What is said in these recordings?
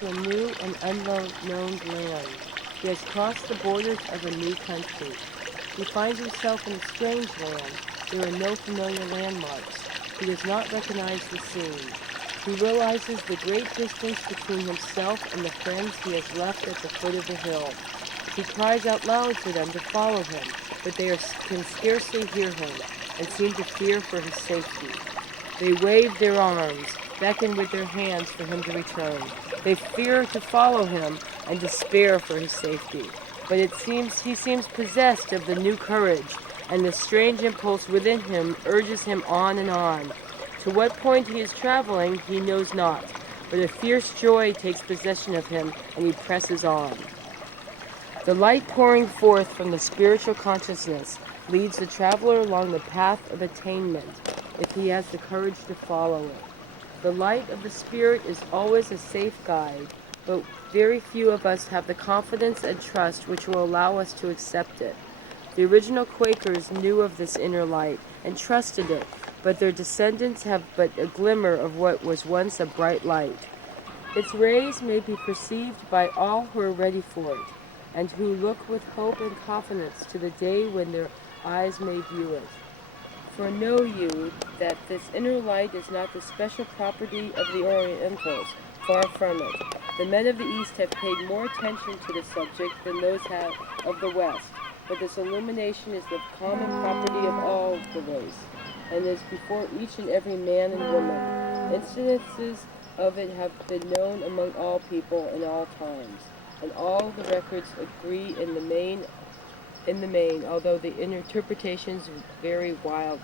To a new and unknown land. He has crossed the borders of a new country. He finds himself in a strange land. There are no familiar landmarks. He does not recognize the scene. He realizes the great distance between himself and the friends he has left at the foot of the hill. He cries out loud for them to follow him, but can scarcely hear him and seem to fear for his safety. They wave their arms, beckon with their hands for him to return. They fear to follow him and despair for his safety. But he seems possessed of the new courage, and the strange impulse within him urges him on and on. To what point he is traveling, he knows not, but a fierce joy takes possession of him, and he presses on. The light pouring forth from the spiritual consciousness leads the traveler along the path of attainment, if he has the courage to follow it. The light of the Spirit is always a safe guide, but very few of us have the confidence and trust which will allow us to accept it. The original Quakers knew of this inner light and trusted it, but their descendants have but a glimmer of what was once a bright light. Its rays may be perceived by all who are ready for it, and who look with hope and confidence to the day when their eyes may view it. For know you that this inner light is not the special property of the Orientals, far from it. The men of the East have paid more attention to the subject than those of the West, but this illumination is the common property of all the race, and is before each and every man and woman. Instances of it have been known among all people in all times, and all the records agree in the main, although the interpretations vary wildly.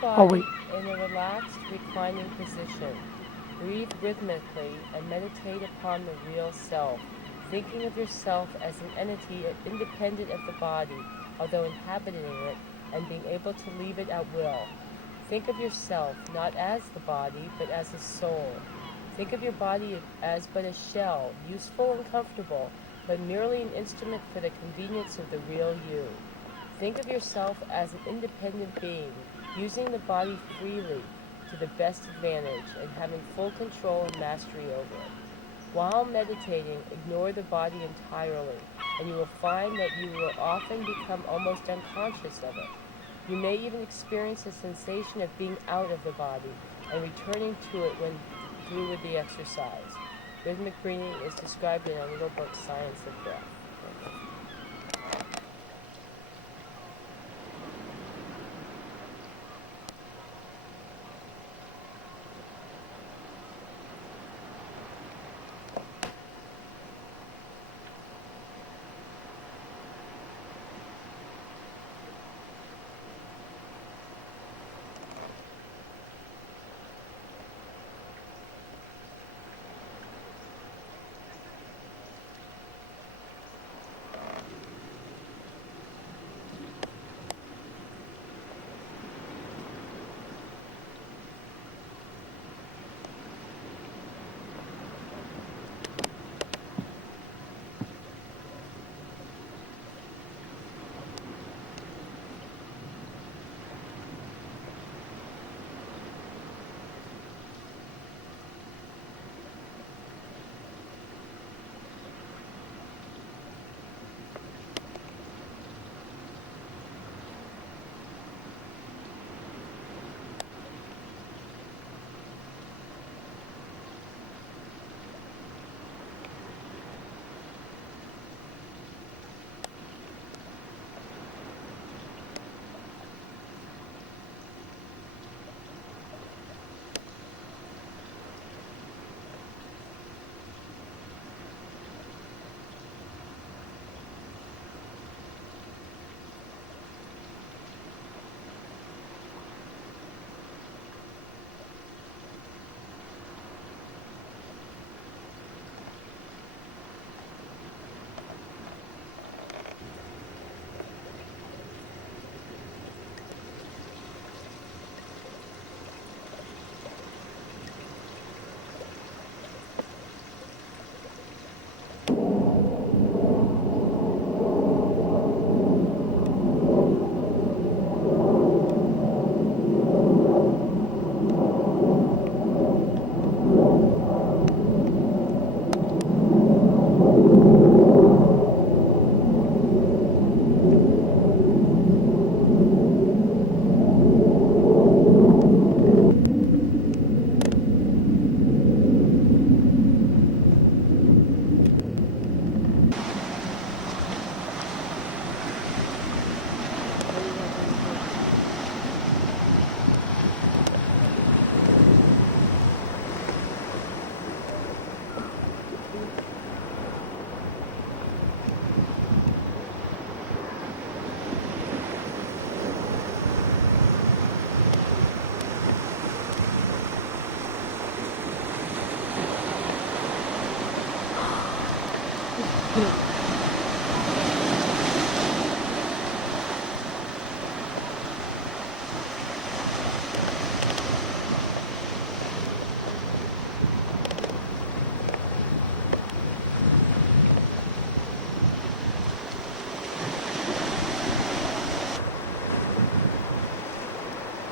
Body in a relaxed, reclining position. Breathe rhythmically and meditate upon the real self, thinking of yourself as an entity independent of the body, although inhabiting it and being able to leave it at will. Think of yourself not as the body, but as a soul. Think of your body as but a shell, useful and comfortable, but merely an instrument for the convenience of the real you. Think of yourself as an independent being, using the body freely to the best advantage and having full control and mastery over it. While meditating, ignore the body entirely, and you will find that you will often become almost unconscious of it. You may even experience a sensation of being out of the body and returning to it when through with the exercise. Rhythmic breathing is described in our little book, Science of Breath.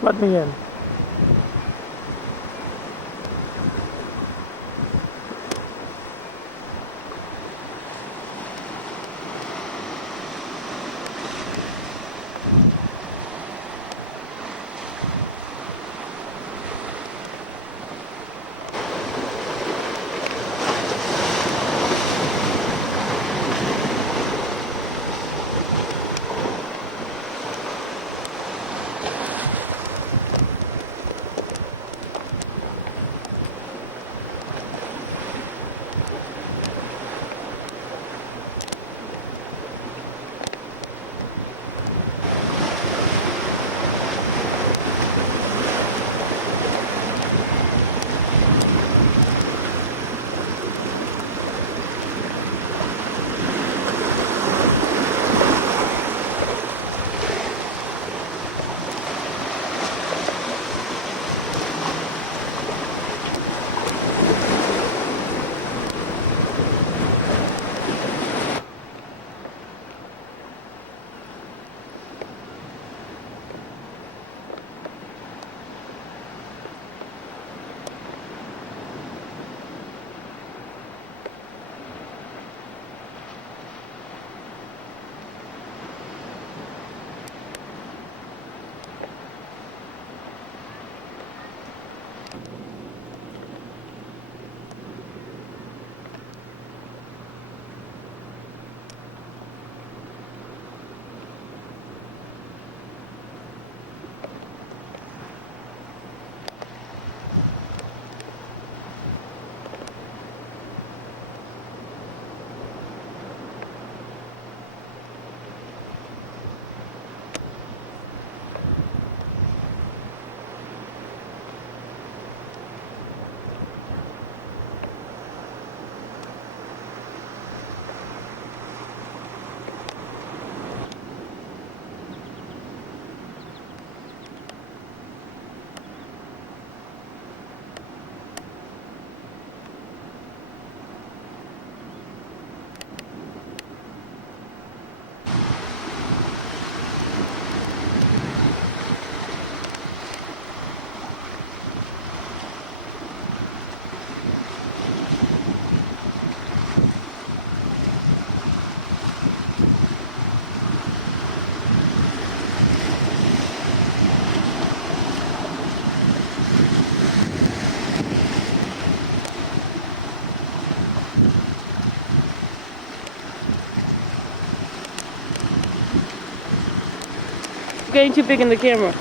Let me in. Getting too big in the camera.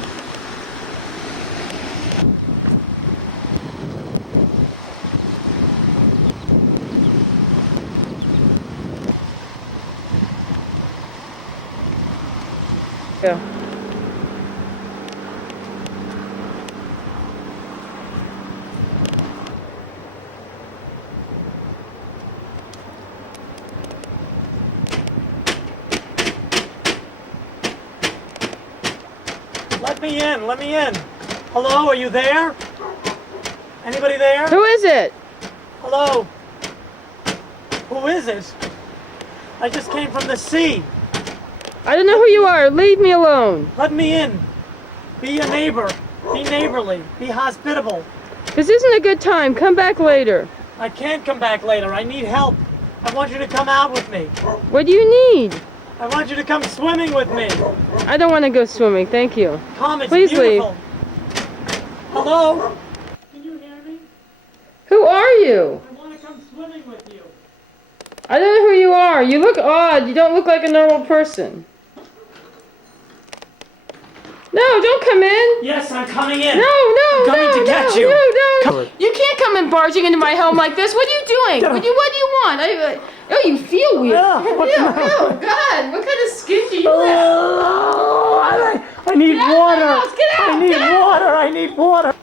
Yeah. Let me in, let me in. Hello, are you there? Anybody there? Who is it? Hello? Who is it? I just came from the sea. I don't know who you are. Leave me alone. Let me in. Be a neighbor. Be neighborly. Be hospitable. This isn't a good time. Come back later. I can't come back later. I need help. I want you to come out with me. What do you need? I want you to come swimming with me. I don't want to go swimming. Thank you. Come, it's Please beautiful. Hello? Can you hear me? Who are you? I want to come swimming with you. I don't know who you are. You look odd. You don't look like a normal person. No, don't come in. Yes, I'm coming in. No, I'm coming to catch you. No. You can't come in barging into my home like this. What are you doing? What do you want? Oh, you feel weird. Oh, God. What kind of skin do you have? I need water. Get out. I need water. I need water.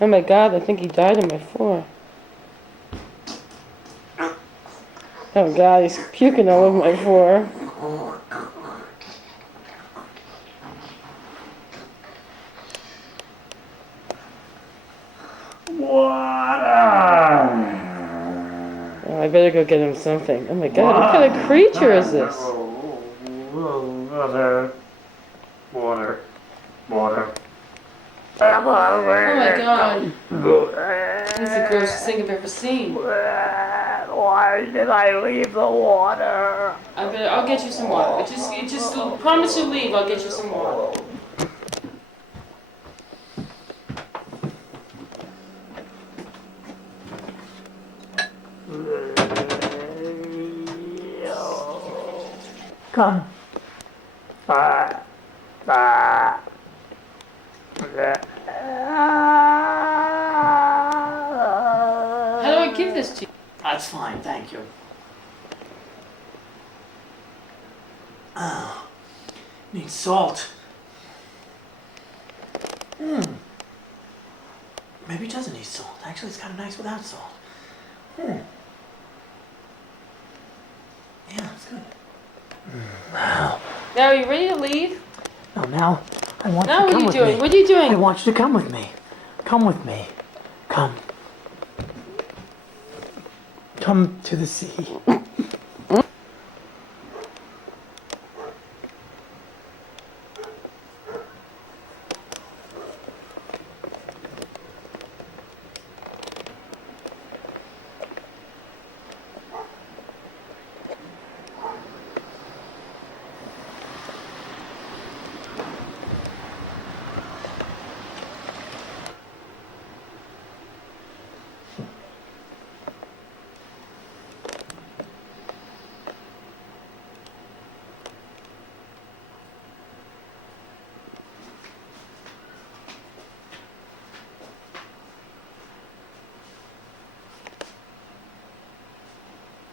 Oh, my God. I think he died on my floor. Oh God, he's puking all over my floor. Water! Oh, I better go get him something. Oh my God, what kind of creature is this? Water. Water. Water. Oh my God. That's the grossest thing I've ever seen. Why did I leave the water? I'll get you some water. Just promise you leave, I'll get you some water. Come. How do I give this to you? That's fine, thank you. Oh, needs salt. Maybe it doesn't need salt. Actually, it's kind of nice without salt. Yeah, it's good. Now, are you ready to leave? No, now I want Now you to come what are you with doing? me. What are you doing? I want you to come with me. Come with me. Come. Come to the sea.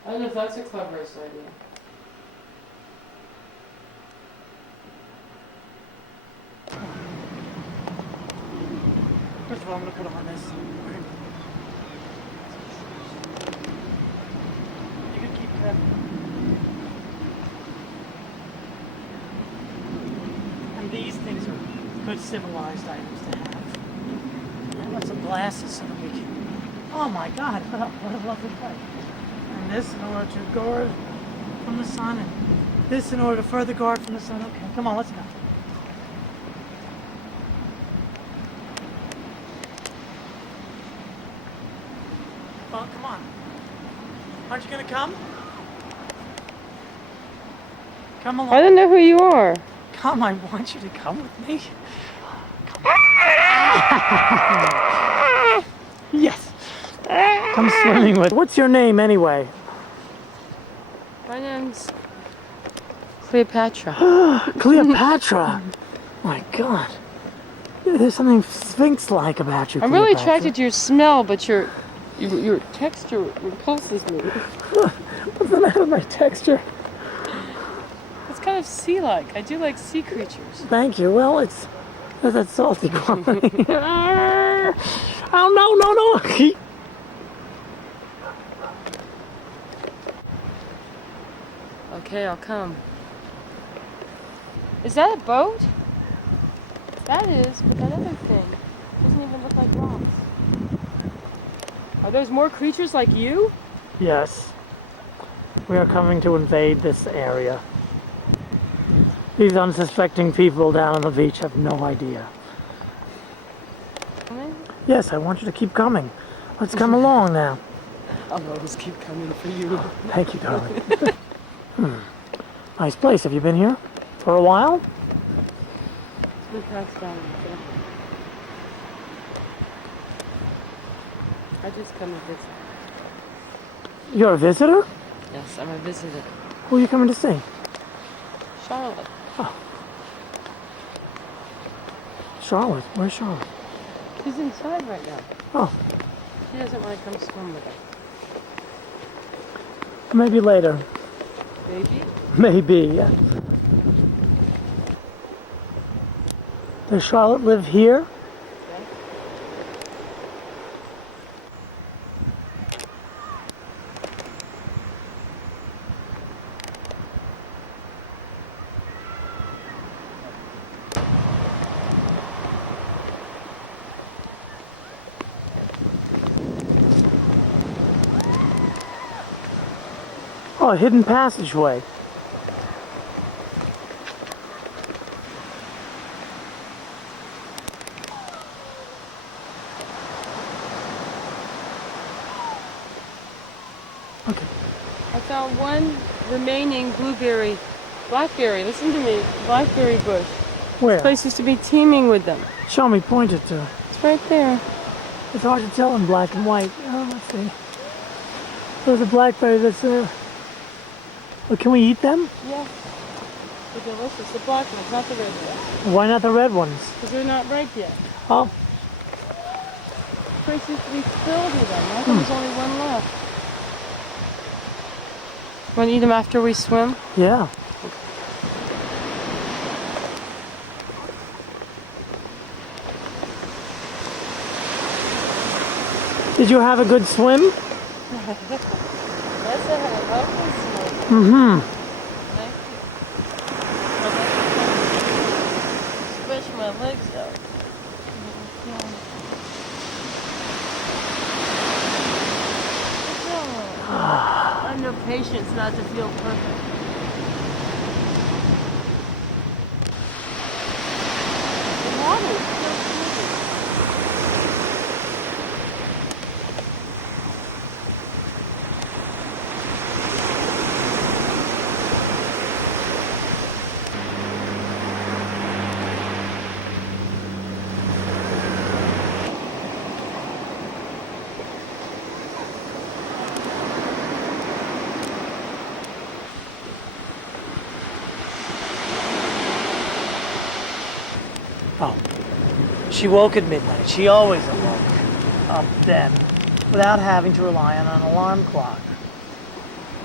I don't know if that's the cleverest idea. First of all, I'm going to put on this. You can keep that. And these things are good civilized items to have. I want some glasses so that we can... Oh my God, what a lovely place. And this in order to guard from the sun, and this in order to further guard from the sun. Okay, come on, let's go. Well, come on. Aren't you gonna come? Come along. I don't know who you are. Come, I want you to come with me. Come. Yes. Come swimming with. What's your name anyway? My name's Cleopatra. Cleopatra. My God. There's something Sphinx-like about you, I'm really Cleopatra. attracted to your smell, but your texture repulses me. What's the matter with my texture? It's kind of sea-like. I do like sea creatures. Thank you. Well, it's that salty quality. Oh, no. Okay, I'll come. Is that a boat? That is, but that other thing doesn't even look like rocks. Are those more creatures like you? Yes. We are coming to invade this area. These unsuspecting people down on the beach have no idea. Coming? Yes, I want you to keep coming. Let's come along now. I'll always keep coming for you. Thank you, darling. Nice place. Have you been here for a while? We passed down. I just come to visit. You're a visitor? Yes, I'm a visitor. Who are you coming to see? Charlotte. Charlotte. Where's Charlotte? She's inside right now. Oh, She doesn't want to come swim with us. maybe later. Baby? Maybe, yes. Does Charlotte live here? Oh, a hidden passageway. Okay. I found one remaining blackberry, listen to me, blackberry bush. Where? This place used to be teeming with them. Show me, point it to. It's right there. It's hard to tell in black and white. Oh, let's see. There's a blackberry that's there. Oh, can we eat them? Yeah. They're delicious. The black ones, not the red ones. Why not the red ones? Because they're not ripe yet. Oh. This place used to be filled with them. I think there's only one left. Want to eat them after we swim? Yeah. Did you have a good swim? Yes, I had a lovely swim. Mm-hmm. Thank you. Stretch my legs out. I have no patience not to feel perfect. The water is so smooth. Oh. She woke at midnight. She always awoke up then, without having to rely on an alarm clock.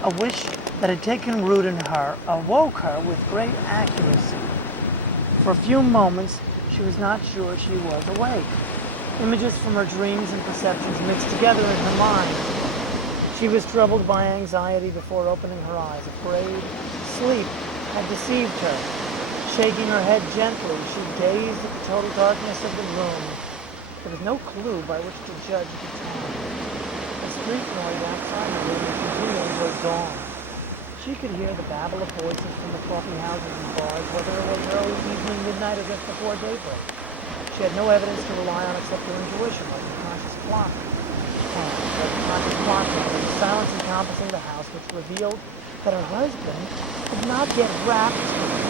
A wish that had taken root in her awoke her with great accuracy. For a few moments, she was not sure she was awake. Images from her dreams and perceptions mixed together in her mind. She was troubled by anxiety before opening her eyes, afraid sleep had deceived her. Shaking her head gently, she gazed at the total darkness of the room. There was no clue by which to judge the time. The street noise outside the room continued until dawn. She could hear the babble of voices from the coffee houses and bars, whether it was early evening, midnight, or just before daybreak. She had no evidence to rely on except her intuition, like the conscious plotting. Like the conscious plotting, there was silence encompassing the house, which revealed that her husband had not yet rapped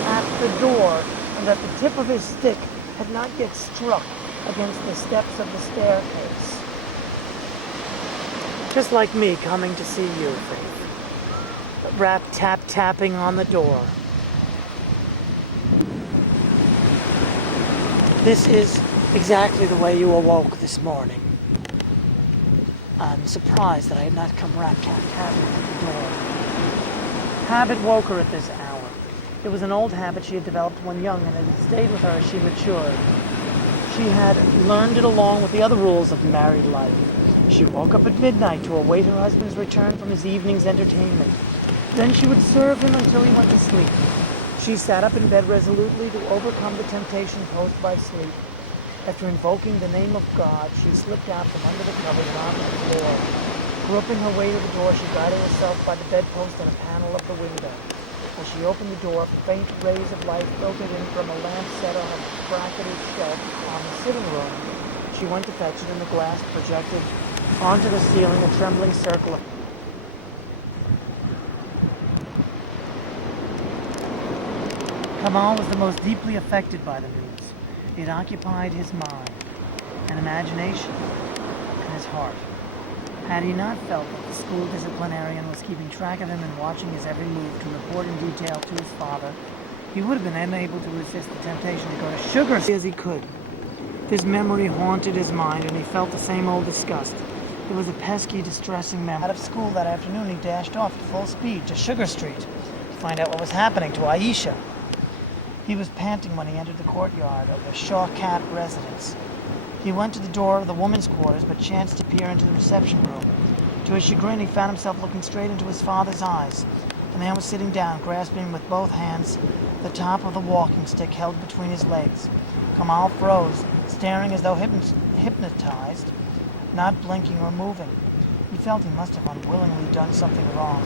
at the door, and that the tip of his stick had not yet struck against the steps of the staircase. Just like me coming to see you, Faith. Rap, tap, tapping on the door. This is exactly the way you awoke this morning. I'm surprised that I had not come rap, tap, tapping at the door. Habit woke her at this hour. It was an old habit she had developed when young and had stayed with her as she matured. She had learned it along with the other rules of married life. She woke up at midnight to await her husband's return from his evening's entertainment. Then she would serve him until he went to sleep. She sat up in bed resolutely to overcome the temptation posed by sleep. After invoking the name of God, she slipped out from under the covers and onto the floor. Groping her way to the door, she guided herself by the bedpost and a panel of the window. As she opened the door, faint rays of light filtered in from a lamp set on a bracketed shelf on the sitting room. She went to fetch it, and the glass projected onto the ceiling a trembling circle of Kamal was the most deeply affected by the news. It occupied his mind and imagination and his heart. Had he not felt that the school disciplinarian was keeping track of him and watching his every move to report in detail to his father, he would have been unable to resist the temptation to go to Sugar as he could. This memory haunted his mind, and he felt the same old disgust. It was a pesky, distressing memory. Out of school that afternoon, he dashed off at full speed to Sugar Street to find out what was happening to Aisha. He was panting when he entered the courtyard of the Shawkat residence. He went to the door of the women's quarters, but chanced to peer into the reception room. To his chagrin, he found himself looking straight into his father's eyes. The man was sitting down, grasping with both hands the top of the walking stick held between his legs. Kamal froze, staring as though hypnotized, not blinking or moving. He felt he must have unwillingly done something wrong.